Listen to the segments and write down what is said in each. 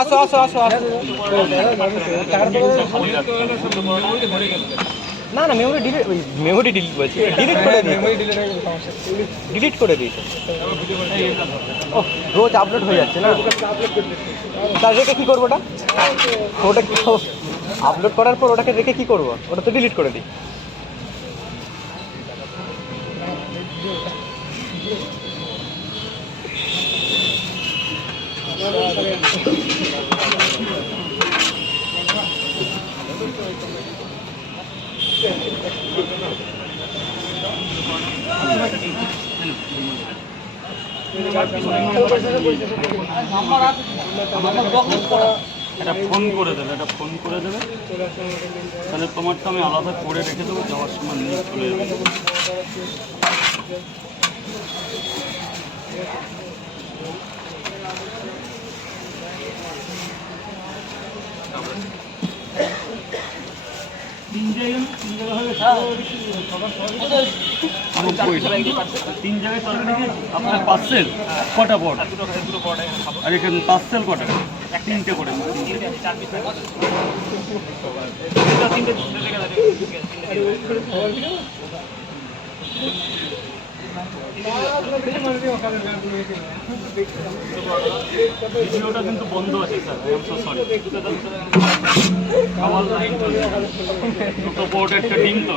আসো আসো আসো। না না মেমোরি ডিলিট মেমোরি ডিলিট বলছি। ডিলিট করে দিই ডিলিট করে দিই ও রোজ আপলোড হয়ে যাচ্ছে না? তার রেখে কী করব ওটা? ওটা আপলোড করার পর ওটাকে রেখে কী করব? ওটা তো ডিলিট করে দিই। এটা ফোন করে দেবে, এটা ফোন করে দেবে। তাহলে তোমারটা আমি আলাদা করে রেখে দেবো, যাওয়ার সময় নিয়ে চলে যাবে। তিন জায়গায় তিন হয়ে জায়গায় তরকারি আপনার পার্সেল কটা বট আর এখানে পার্সেল কটা তিনটে করে ভিডিওটা কিন্তু বন্ধ আছে sir I am so sorry আমার লাইন চলছে দুটো বোর্ড একটা ডিম তো।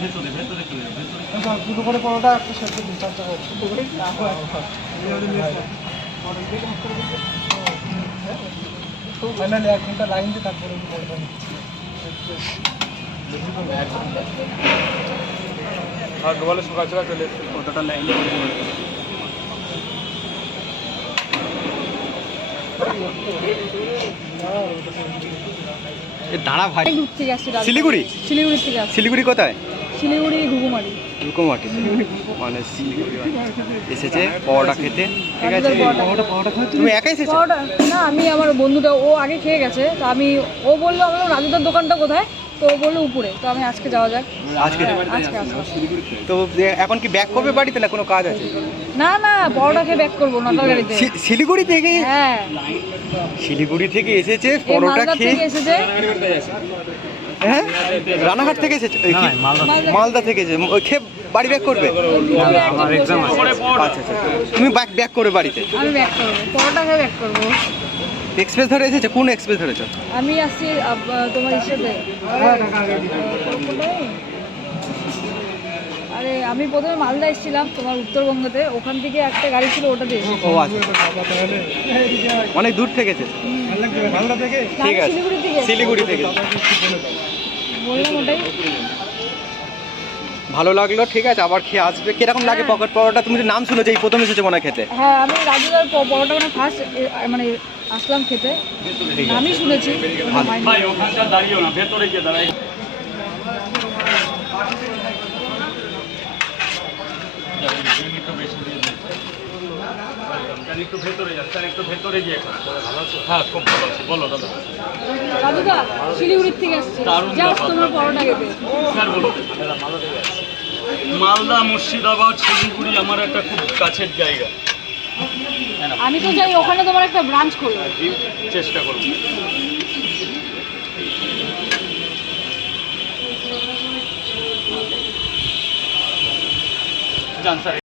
ভেতরে ভেতরে চলে যাবে ভেতরে। দুটো করে পরোটা একটা দিন চারটা ফাইনালি এক ঘণ্টা লাইন দিয়ে তারপরে আর সকাল সকাল চলে ওটা লাইন দাঁড়া ভাই। শিলিগুড়ি? শিলিগুড়ি থেকে শিলিগুড়ি কোথায়? শিলিগুড়ি ঘুঘুমারি মানে শিলিগুড়ি এসেছে পরোটা খেতে ঠিক আছে। তুমি একাই এসেছ? পরোটা না আমি আমার বন্ধুটা ও আগে খেয়ে গেছে তো আমি ও বলল আমার রাজুদার দোকানটা কোথায়? তো বলল উপরে তো আমি আজকে যাওয়া যাক। আজকে আজকে আসব। তো এখন কি ব্যাক করবে বাড়িতে না কোনো কাজ আছে? না না পরোটা খেয়ে ব্যাক করব নটার গাড়িতে শিলিগুড়ি থেকে? হ্যাঁ। শিলিগুড়ি থেকে এসেছে পরোটা খেয়ে এসেছে। হ্যাঁ? রানাঘাট থেকে এসেছে? মালদা- মালদা থেকে এসেছে। ওই খেয়ে বাড়ি ব্যাক করবে? আচ্ছা আচ্ছা। তুমি ব্যাক ব্যাক করে বাড়িতে। আমি ব্যাক করব পরোটা খেয়ে ব্যাক করব। এক্সপ্রেস ধরে এসেছে? কোন এক্সপ্রেস ধরেছ? আমি আসছি তোমার কোথায়? আরে আমি প্রথমে মালদা এসেছিলাম তোমার উত্তরবঙ্গতে। ওখান থেকে একটা গাড়ি ছিল ওটাতে এসেছি। ও আচ্ছা। অনেক দূর থেকে এসেছে মালদা থেকে? ঠিক আছে শিলিগুড়ি থেকে শিলিগুড়ি থেকে। বললাম ওটাই। ভালো লাগল ঠিক আছে আবার খেয়ে আসবে। কীরকম লাগে পকেট পরোটা? তুমি তো নাম শুনেছো এই প্রথম এসেছ মনে খেতে। হ্যাঁ আমি রাজুদার পরোটা মানে ফার্স্ট মানে আসলাম খেতে। আমি শুনেছি ভাই ওখানটা দাঁড়িয়েও না ভেতরে গিয়ে দাঁড়াই একটু বেশি দিয়ে দিয়েছে। স্যার, একটু ভেতরে যান স্যার একটু ভেতরে গিয়ে। হ্যাঁ খুব ভালো আছে বলো দাদা। রাজুদা শিলিগুড়ির থেকে আসছি তোমার পরোটা খেতে। স্যার বলুন। মালদা মুর্শিদাবাদ শিলিগুড়ি আমার একটা খুব কাছের জায়গা। আমি তো চাই ওখানে তোমার একটা ব্রাঞ্চ করব চেষ্টা করব। স্যার